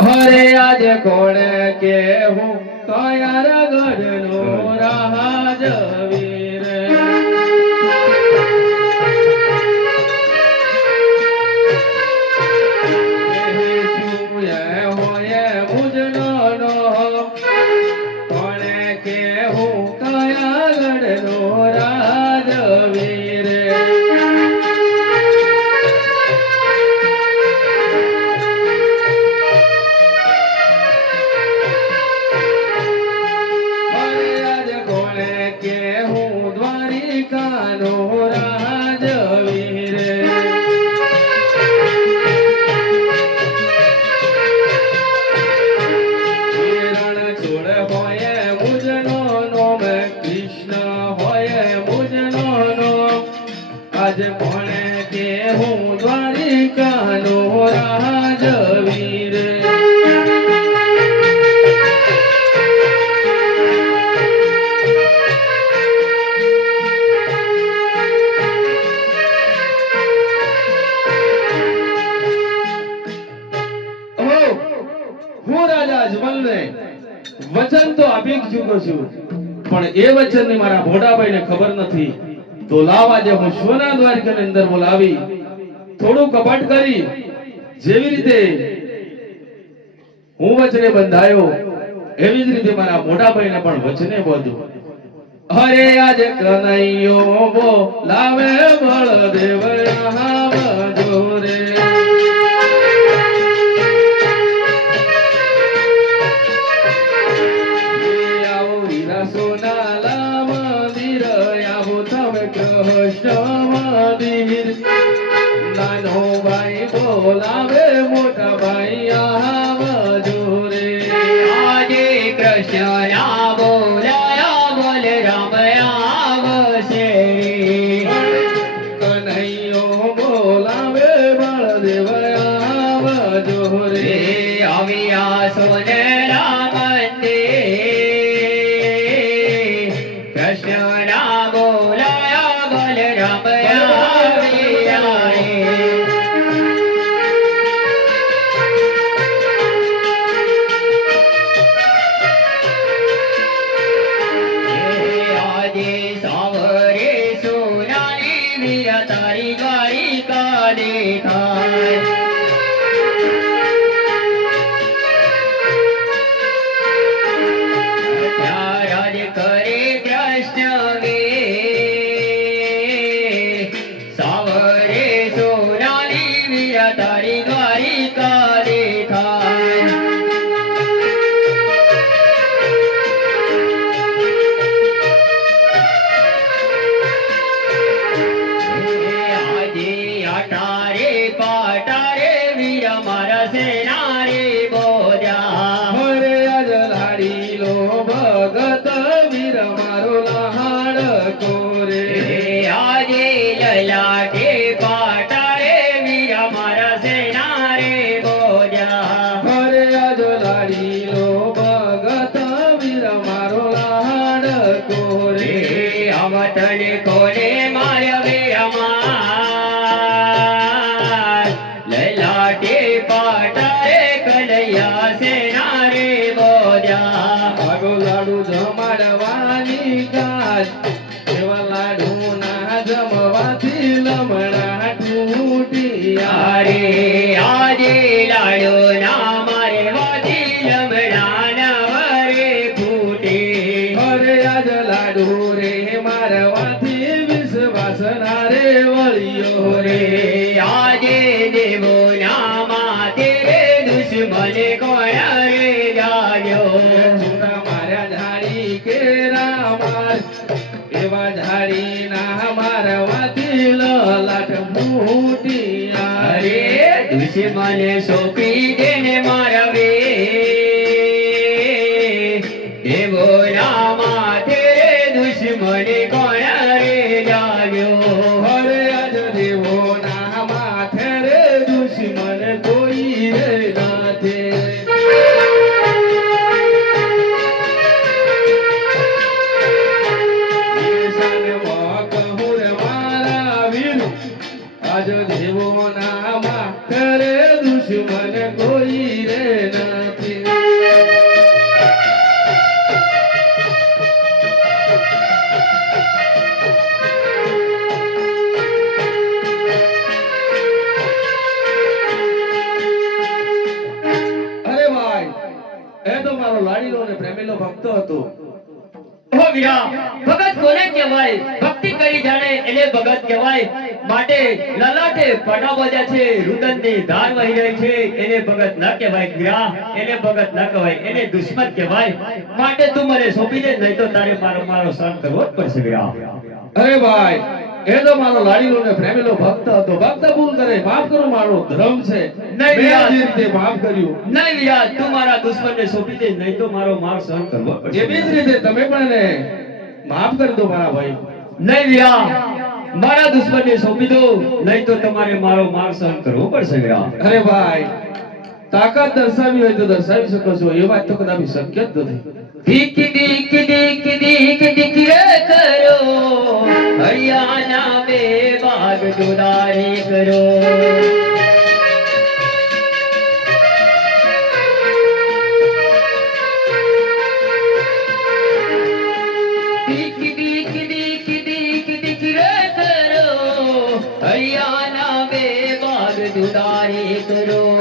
હરે આજ કોણે કે હું તૈયાર નો રાહ જવી હું રાજા અજમલ વચન તો આપી ચૂક્યો છું, પણ એ વચનની મારા ભોડાભાઈ ને ખબર નથી. ધોલાવ આજે હું શિવના દ્વારકાની અંદર બોલાવી, થોડું કપટ કરી, જેવી રીતે હું વચને બંધાયો, એવી જ રીતે મારા મોટા ભાઈને પણ વચને બોધું. અરે આજે કનૈયો બોલાવે બળદેવ રામ જોરે. Amen. જટા રે સેના. Yeah. પડા બજા છે રુદનની ધાર વહી રહી છે એને ભગત ન કહેવાય ગ્રા એને ભગત ન કહેવાય એને દુશ્મન કહેવાય. માટે તું મને સોંપી દે નહીં તો તારે મારો મારો સહન કરવો જ પડશે અરે ભાઈ એ તો મારો લાડીલો ને પ્રેમેલો ભક્ત હતો. ભક્ત ભૂલ કરે માફ કરો મારો ધર્મ છે. નહીં વ્યાજ. રીતે માફ કર્યું. નહીં વ્યાજ તું મારા દુશ્મનને સોંપી દે નહીં તો મારો માર સહન કરવો પડશે. એવી જ રીતે તમે પણ એને માફ કરી દો મારા ભાઈ. નહીં વીરા મારા દુશ્મનને સોંપી દો નહીં તો તમારે મારો માર સહન કરવો પડશે અરે ભાઈ તાકાત દર્શાવી હોય તો દર્શાવી શકો છો. એ વાત તો કદાચ શક્ય જ નથી. દીક દીક દીક દીક દીક રે કરો. હરિયાણા બે બાગ દુલારી કરો. દુલારી કરો.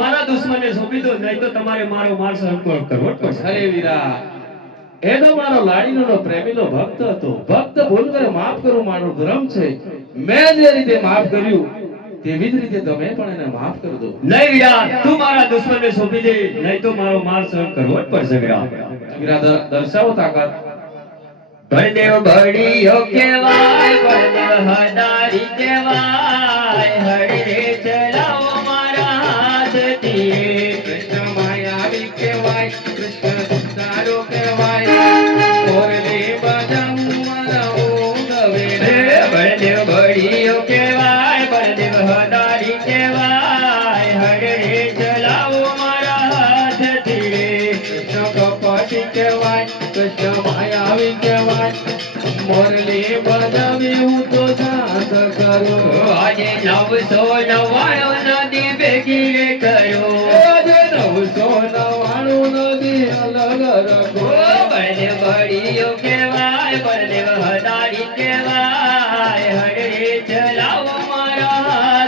મારા દુશ્મનને સોંપી દો નહીં તો તમારે મારો માર સહન કરવો પડશે અરે વીરા એ તો મારો લાડીનો નો પ્રેમીલો ભક્ત હતો. ભક્ત ભૂલ કરે માફ કરું મારો ધર્મ છે. મેં જે રીતે માફ કર્યું તેવી જ રીતે તમે પણ એને માફ કરી દો. નહીં વીરા તું મારા દુશ્મનને સોંપી દે નહીં તો મારો માર સહન કરવો જ પડશે વીરા વીરા દર્શાવો તાકાત. બળદેવ બળિયો કેવાય બળદેવ હડારી કેવાય હરે કહેવાય કૃષ્ણ આવી કહેવાય. મોરલી બજાવી હું તો સાથ આજે નવસો નવાણું નદી ભેગી રે કરો આજે કહેવાય, બળદેવ હદારી કહેવાય. હરે ચલાવો મારા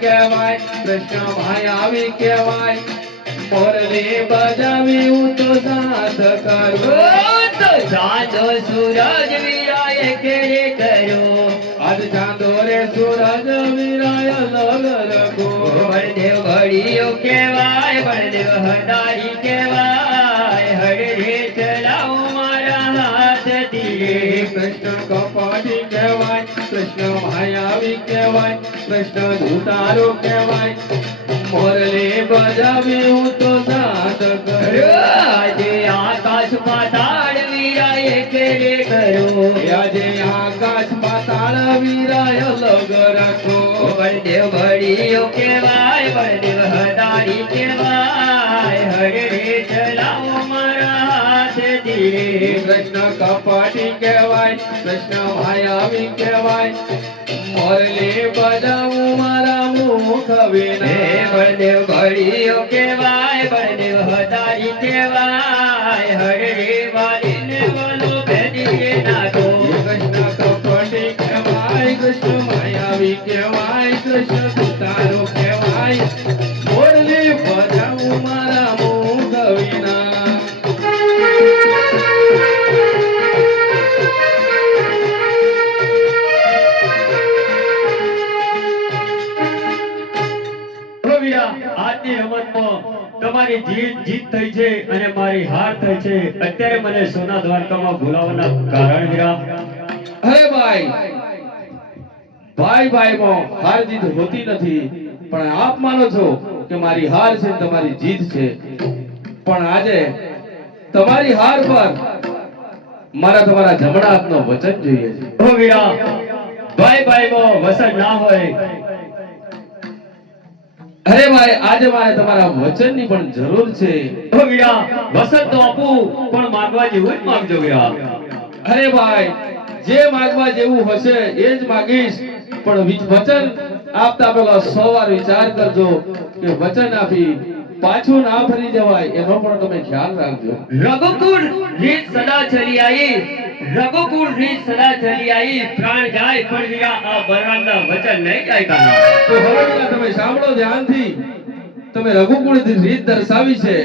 કહેવાય, કૃષ્ણ માયાવી કહેવાય. મોરલી બજાવ્યું તો સાથ કરું તો ચાંદો સૂરજ વિરાય કેરે કરો આજ ચાંદો રે સૂરજ વિરાય લગ રખો બળદેવ ઘડીઓ કહેવાય બળદેવ હદારી કહેવાય. હરે રે ચલાવો મારા દીએ કૃષ્ણ કપાટી કહેવાય કૃષ્ણ માયાવી કહેવાય કૃષ્ણ ધૂતારો કહેવાય. મોરલી બજાવ્યું તો સાત કર્યો. આજે આકાશ પાતાળ વિરાય કેરે કર્યો. આજે આકાશ પાતાળ વિરાય લગ રાખો. વંદે ભળીઓ કહેવાય વંદે હદારી કહેવાય. હરે રે ચલાવો મારા હાથથી. કૃષ્ણ કપાટી કહેવાય કૃષ્ણ માયાવી કહેવાય. મોરલી બજાવું મારા મુખ વિને. બળદેવ ઘડીઓ કેવાય બળદેવ હદારી કેવાય હરે વાલીને વલો ભેદીએ નાખો. કૃષ્ણ કપટી કહેવાય કૃષ્ણ મને સોના દ્વારકામાં બોલાવવાના કારણ વીરા અરે ભાઈ ભાઈ ભાઈમાં હાર જીત હોતી નથી. પણ આપ માનો છો કે મારી હાર છે તમારી જીત છે. પણ આજે તમારી હાર પર મારા તમારા જમણા હાથનો વચન જોઈએ છે. ઓ વીરા ભાઈ ભાઈમાં વસન ના હોય. અરે ભાઈ આજે મારે તમારા વચનની પણ જરૂર છે. વીરા તો આપું પણ માંગવા જેવું જ માંગજો વીરા. અરે ભાઈ જે માંગવા જેવું હશે એ જ માંગીશ. પણ વચન આપતા પેલા સો વાર વિચાર કરજો કે વચન આપી પાછું ના ફરી જવાય એનો પણ તમે ખ્યાલ રાખજો. રઘુકુળ સદા ચલી આવી રઘુકુળની સદા ચલી આવી પ્રાણ જાય, પણ વીરા આ બલરામના વચન નહીં કાયતા તો હવે તમે સાંભળો ધ્યાનથી. તમે રઘુકુળની રીત દર્શાવી છે.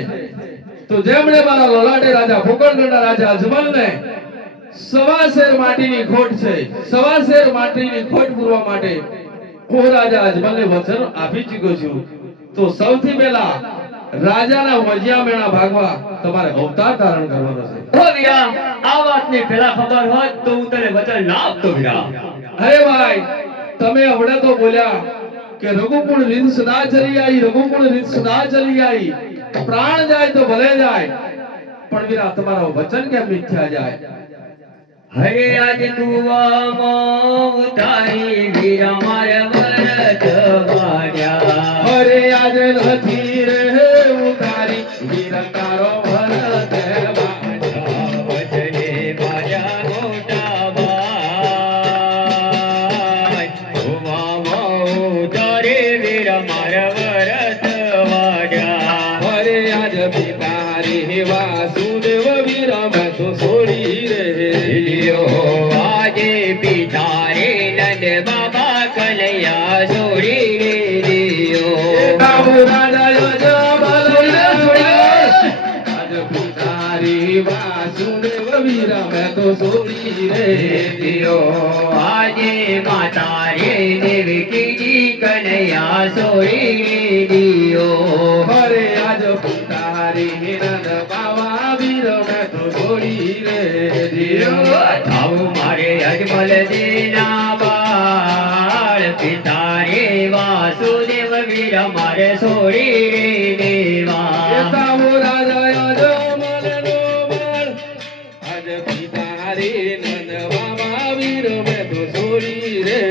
તો જેમણે મારા લોલાટે રાજા ફુકળગઢના રાજા અજમલને સવા શેર માટીની ખોટ છે સવા શેર માટીની ખોટ પૂરવા માટે હું રાજા અજમલને વચન આપી ચૂક્યો છું. તો સૌથી પહેલા રાજાના વજિયા મેણા ભાગવા તમારે અવતાર ધારણ કરવાનો છે ઓ વીરા આ વાતની પહેલા ખબર હોત તો હું તને વચન ના આપતો વીરા. અરે ભાઈ તમે હમણાં તો બોલ્યા કે રઘુકુળ રીત સદા ચલી આવી રઘુકુળ રીત સદા ચલી આવી પ્રાણ જાય તો ભલે જાય પણ વીરા તમારો વચન કેમ મિથ્યા જાય? હરે આજ કુવામાં ઉતારી વીરા મારા વરત વાડ્યા હરે આજ નથી રે મેં તો છોડી રે લિયો આજે માતા રે દેવકીજી કનૈયા છોડી દિયો હરે આજ પુતારી નંદ બાવા વીર મેં તો છોડી રે દિયો થાવ મારે અજમલ દેના બાળ. પિતા રે વાસુદેવ વીર મારે સોરી રે દેવા બાવા વીર મેં તો છોડી રે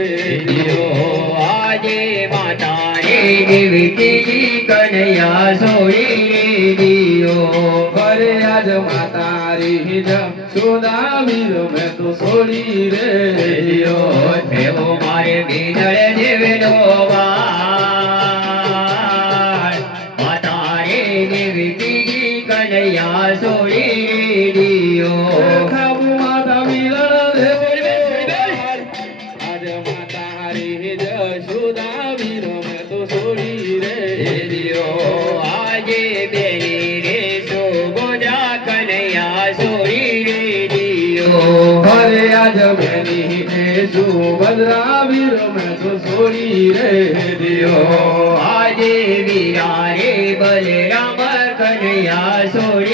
આજે માતા રે દેવકીજી કનૈયા છોડી રે દિયો અરે આજ માતારી જમસોદા વીર મેં તો છોડી રે મારે બીજળે દેવનો છોડી રે દિયો આજે વીરા રે બલરામ કનૈયા છોડી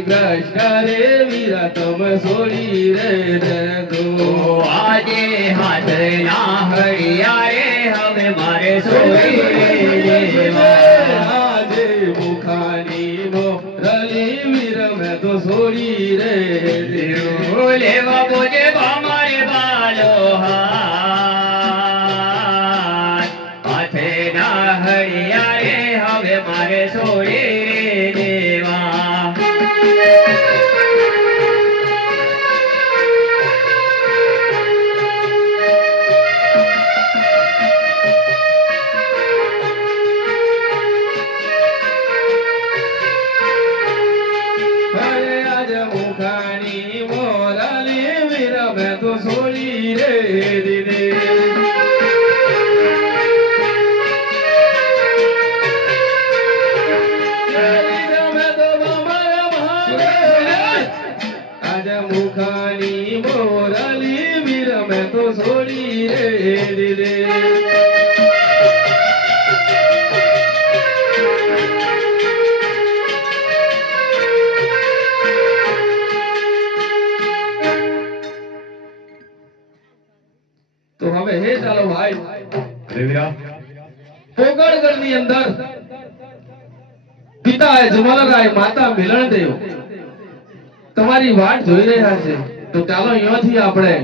વીરારી કૃષ્ણ રે વીરા તમે સોડી રે દો આજે હાથ ના હરિયા રે હવે મારે સોડી રે આજે મુખાની નો રલી વીર મેં તો સોડી રે દેવ લેવા બોજે તમારી વાટ જોઈ રહ્યા છે. તો ચાલો અહીંયાથી આપણે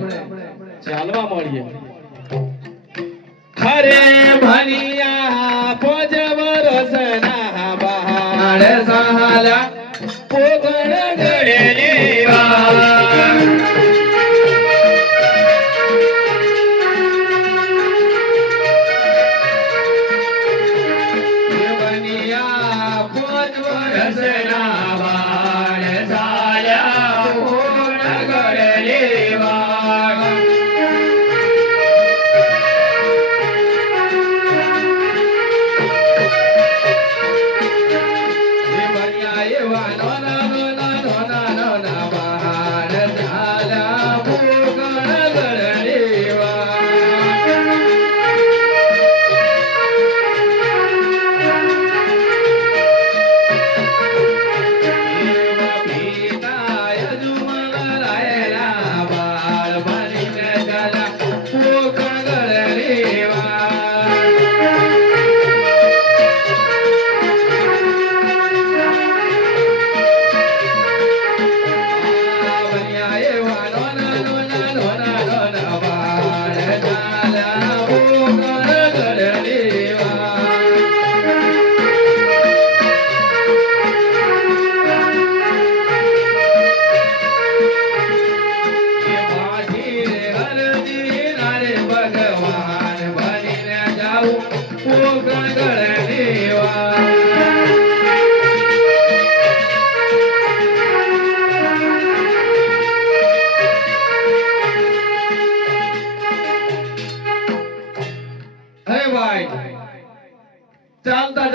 ચાલવા મળીએ ખરે ભનિયા પોજ સના બહાડે સહાલા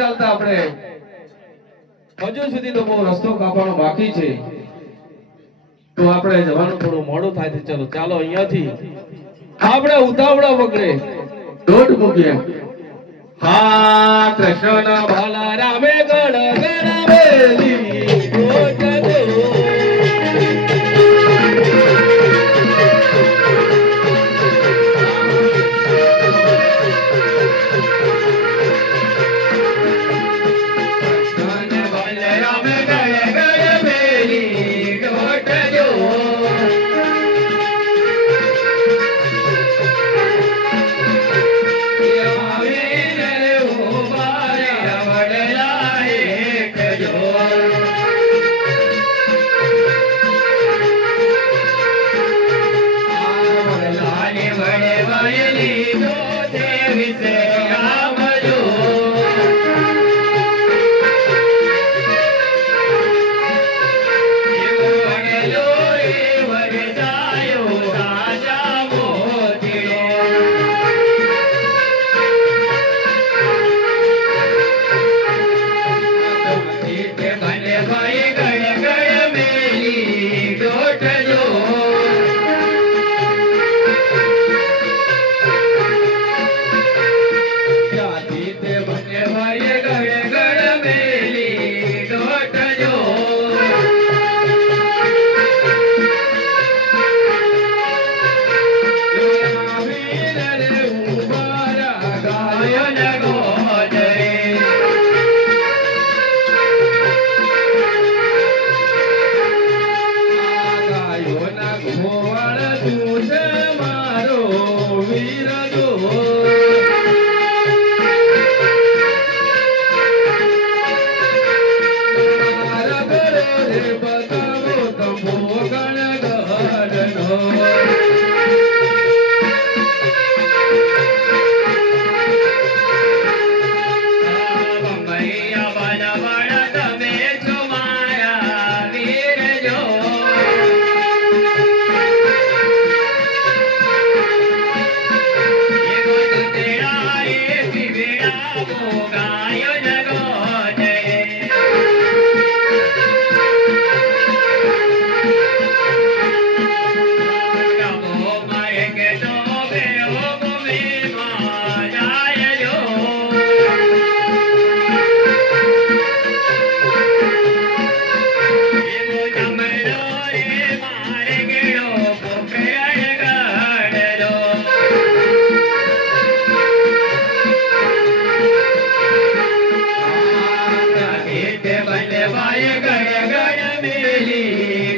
ચાલતા આપણે? હજુ સુધી તો બહુ રસ્તો કાપવાનો બાકી છે. તો આપણે જવાનું થોડું મોડું થાય છે. ચલો, ચાલો અહીંયાથી. આપણે ઉતાવળા વગરે. દોઢ મૂકીએ. હા કૃષ્ણ ભાલા રામે ગણ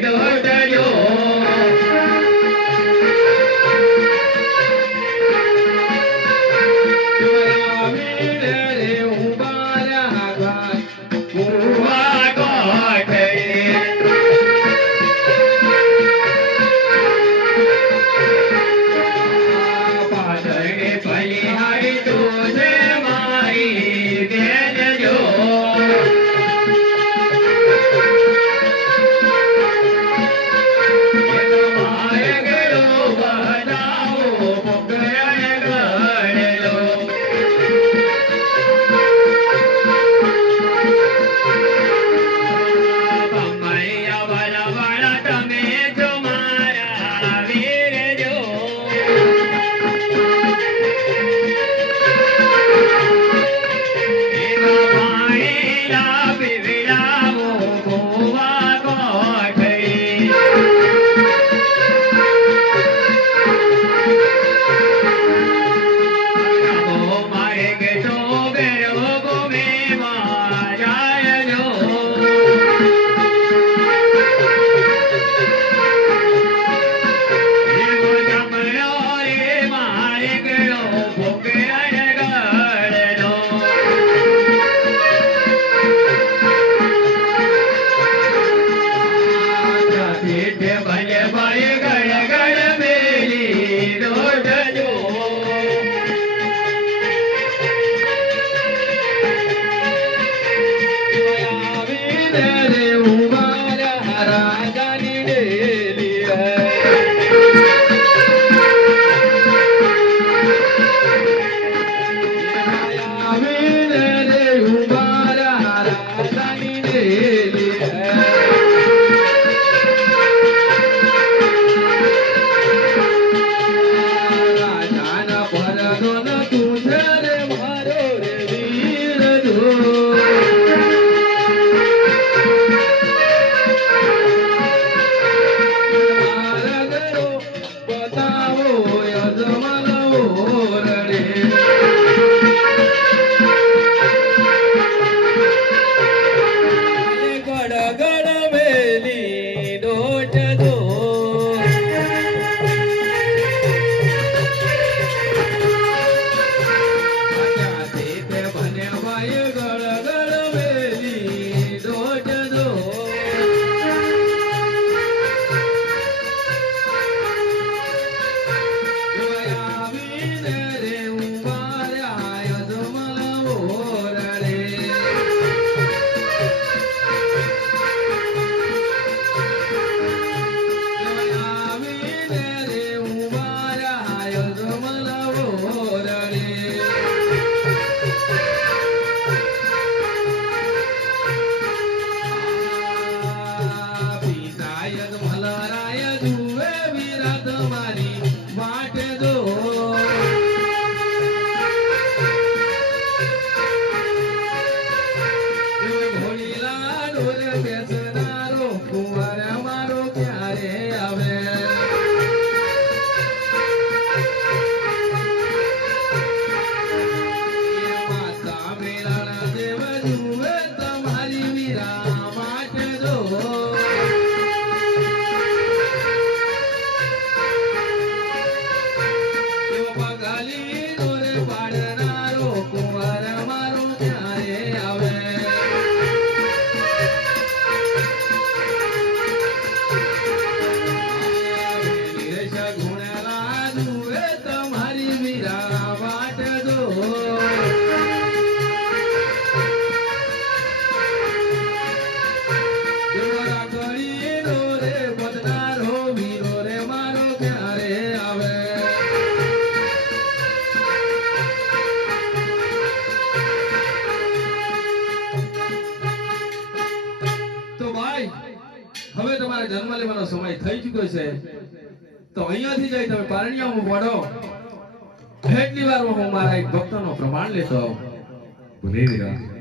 the ચૂક્યો છે. તો અહીંયાથી જઈ તમે પારણિયામાં પડો એટલી વાર હું મારા એક ભક્તનો પ્રમાણ લેતો ભલે